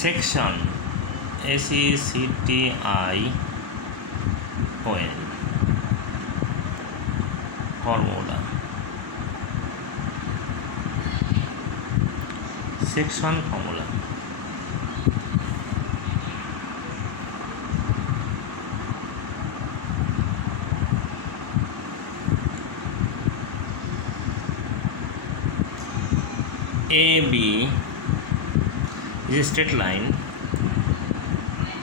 section SECTION formula. Section formula. AB is a straight line.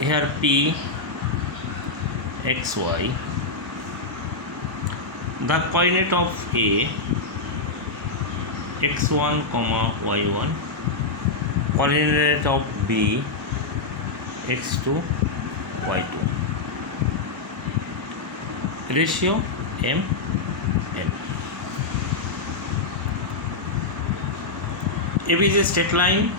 Here P XY. The coordinate of A x1, y1. Coordinate of B x2, y2. Ratio M N. AB is a straight line.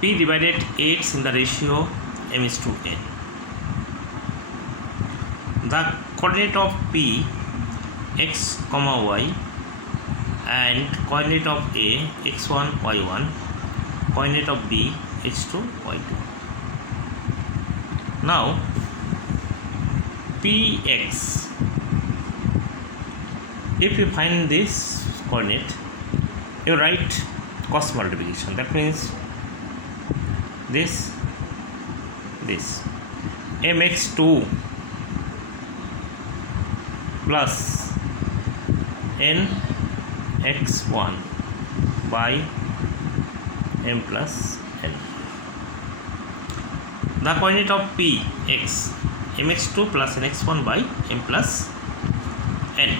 P divided 8 in the ratio M is to N. The coordinate of P x, y and coordinate of A x1, y1. Coordinate of B x2, y2. Now Px, if you find this coordinate, you write cross multiplication. That means this mx2 plus nx1 by m plus n. The coordinate of P x mx2 plus nx1 by m plus n.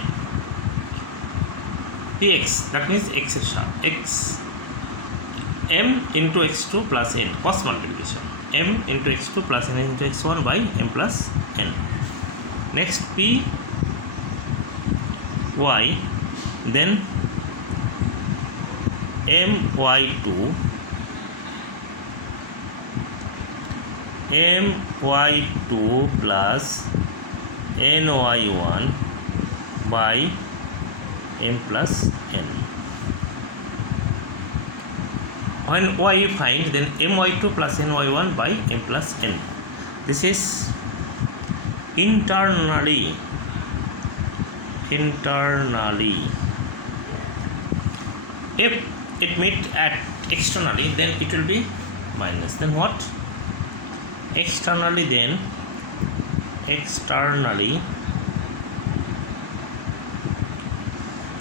Px, that means x m into x2 plus n, cross multiplication. M into x2 plus n into x1 by m plus n. Next P y, then my2 plus ny1 by m plus n. When y you find, then my2 plus ny1 by m plus n. This is internally. If it meet at externally, then it will be minus. Then what? Externally,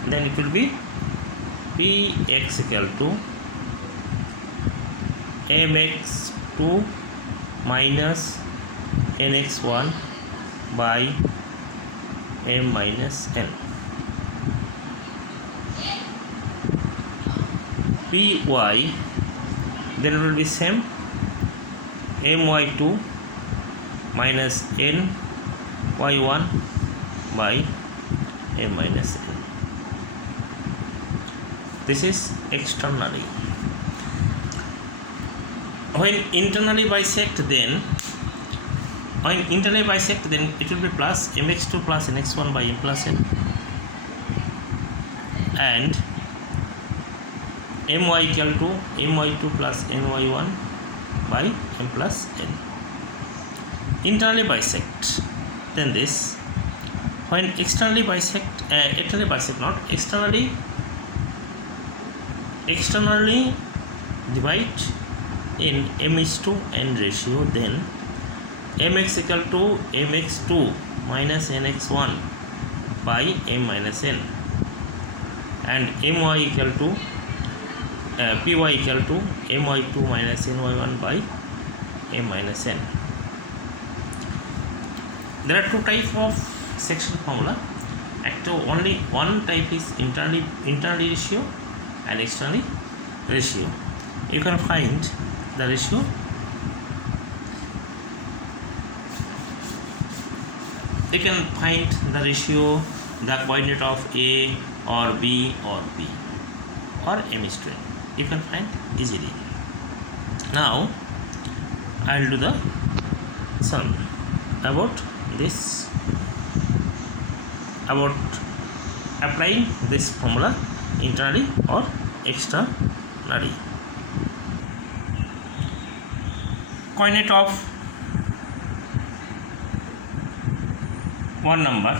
then it will be Px equal to mx2 minus nx1 by m minus n. Py, then it will be same, my2 minus ny1 by m minus n. This is externally. When internally bisect, then it will be plus mx2 plus nx1 by m plus n, and my equal to my2 plus ny1 by m plus n. Internally bisect, then this. When externally bisect, externally divide in m is to n ratio, then mx equal to mx2 minus nx1 by m minus n, and my equal to py equal to my2 minus ny1 by m minus n. There are two types of section formula. Actually, only one type is internally ratio and externally ratio. You can find the ratio. You can find the ratio, the coordinate of A or B or B or M is to N. You can find easily. Now I will do the sum about this, about applying this formula internally or externally. coordinate of one number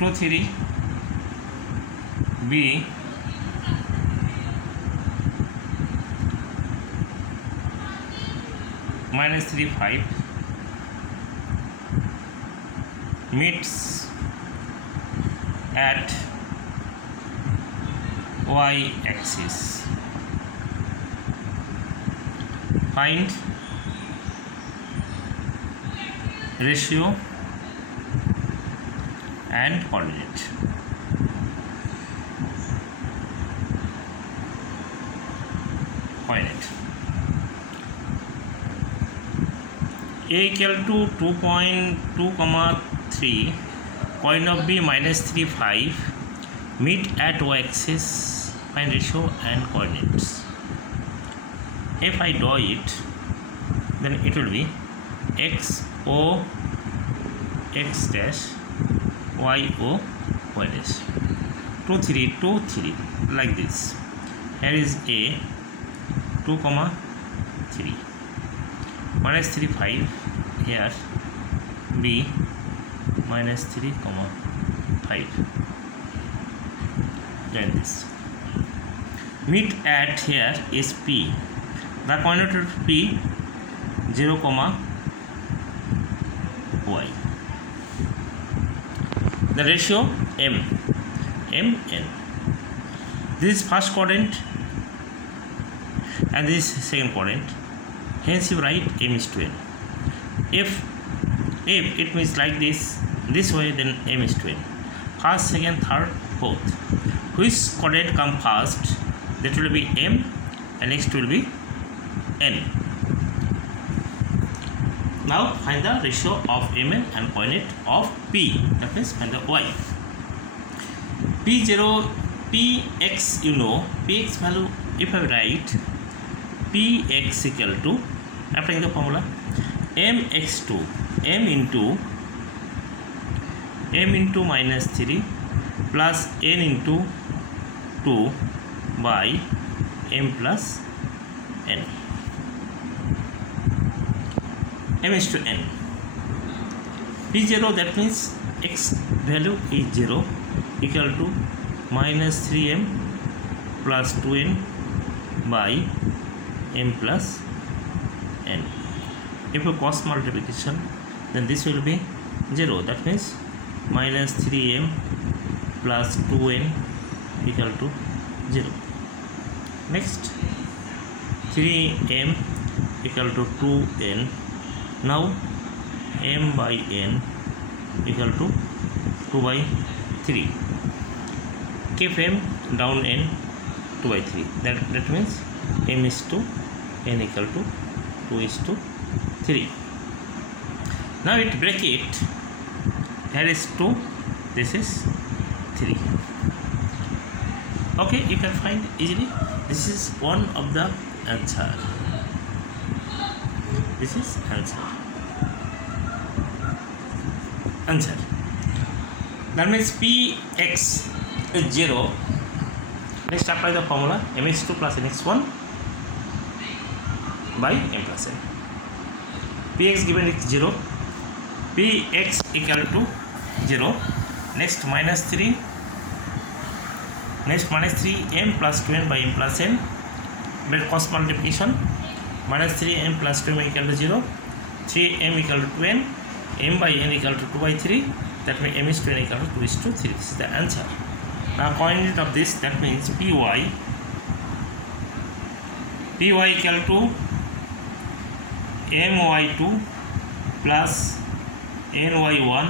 2 3 b -3 5 meets at y axis. Find ratio and coordinate. Coordinate. A equal to 2.2, 3, coordinate of B -3 5, meet at y axis. Find ratio and coordinates. If I do it, then it will be x o x dash y o y dash 2 3 2 3 like this. Here is A 2 3 -3 5, here B -3 5 like this. Meet at here is P. The coordinate of P 0, y. The ratio m n. This is first quadrant and this is second quadrant. Hence you write m is to n. If it means like this way, then m is to n. First, second, third, fourth. Which quadrant come first? That will be m, and next will be n. Now find the ratio of mn and coordinate of p. That means find the y. P0, px, you know, px value. If I write px equal to, applying the formula, mx2, m into -3 plus n into 2 by m plus n. M is to n. P0, that means x value is 0, equal to -3m plus 2n by m plus n. If you cross multiplication, then this will be 0. That means -3m plus 2n equal to 0. Next, 3m equal to 2n. Now m by n equal to 2 by 3. Keep m, down n, 2 by 3. That means m is to n equal to 2 is to 3. Now it break it. Here is 2, this is 3. Okay, you can find easily. This is one of the answer. This is answer. That means px is 0. Next apply the formula mx2 plus nx1 by m plus n. Px given is 0. Px equal to 0. Next -3. Next -3m plus 2n by m plus n. With cross multiplication, -3m plus 2m equal to 0. 3m equal to 2n. M by n equal to 2 by 3. That means m is to n equal to 2 is to 3. This is the answer. Now coordinate of this, that means py equal to my2 plus ny1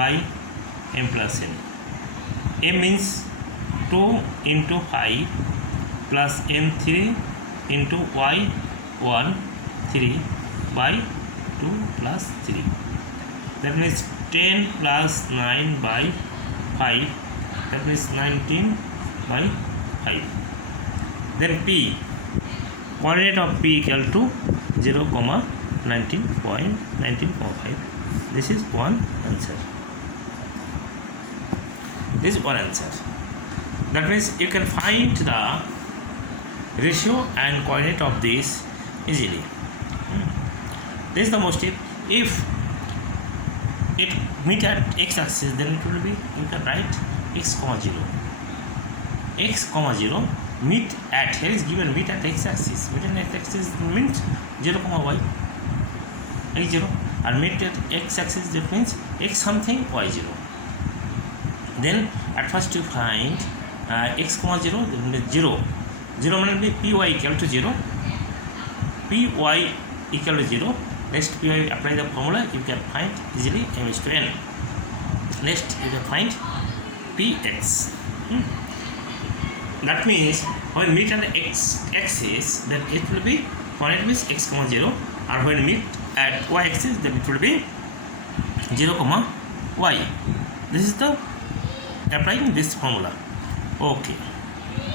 by m plus n. M means 2 into 5 plus m3 into y1 3 by 2 plus 3. That means 10 plus 9 by 5. That means 19 by 5. Then p, coordinate of p equal to 0, 19.19.5. This is one answer. This is one answer. That means you can find the ratio and coordinate of this easily. This is the most if it meet at x-axis, then it will be, you can write x comma 0. X comma 0 meet at, here is given meet at x-axis. Meet at x-axis means 0 comma y, x0, and meet at x-axis, that means x something y0. Then at first you find x comma 0, then 0 will be py equal to 0, py equal to 0. Next py, apply the formula, you can find easily m is to n. Next you can find px. That means when meet at x-axis, then it will be, when it means x comma 0, or when meet at y-axis, then it will be 0 comma y. This is the applying this formula. Okay.